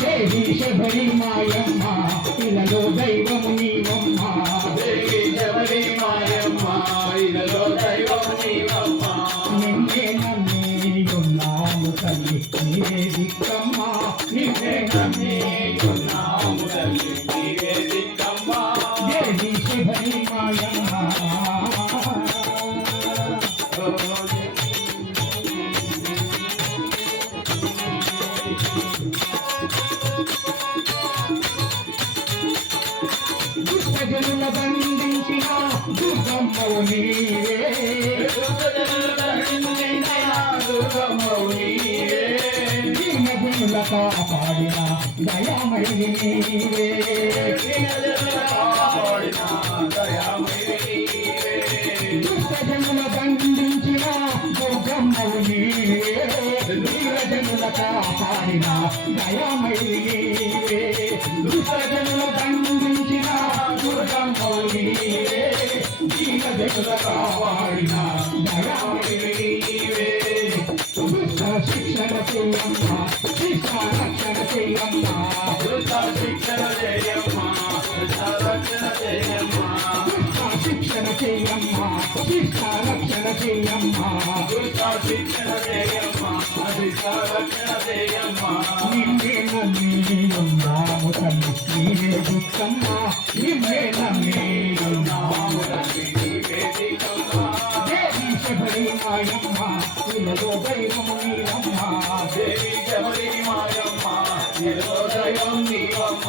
దేవి శబరి మాయమ్మ ఇలలో దైవము నీవమ్మా దేవి శబరి మాయమ్మ ఇలలో దైవము నీవమ్మ నిన్నే నమ్మి ఉన్నాము తల్లి నీవే దిక్కమ్మ నిన్నే నమ్మి జనుల బంధించిన దుర్గమ్మవు నీవే. దీనజనుల కాపాడిన దయామయి నీవే. దుష్టజనుల బంధించిన దుర్గమ్మవు నీవే. దీనజనుల కాపాడిన దయామయి నీవే. దుష్టజనుల బంధించిన దుర్గమ్మవు నీవే దీనజనుల కాపాడిన దయామయి నీవే దుష్ట శిక్షణ చెయ్యమ్మా శిక్ష రక్షణ చెయ్యమ్మా శిక్షణ జయమ్మ రక్షణ జయమ్మ దుష్ట శిక్షణ చెయ్యమ్మా శిక్ష రక్షణ చెయ్యమ్మా శిక్షణ జయమ్మ రక్షణ జయమ్మ నిన్నే నమ్మి ఉన్నాము తల్లి నీవే దుఃఖమ్మ మాయమ్మ ఇలలో దైవము నీవమ్మ దేవి గమని మాయమ్మ ఇలలో దైవం నీవమ్మ.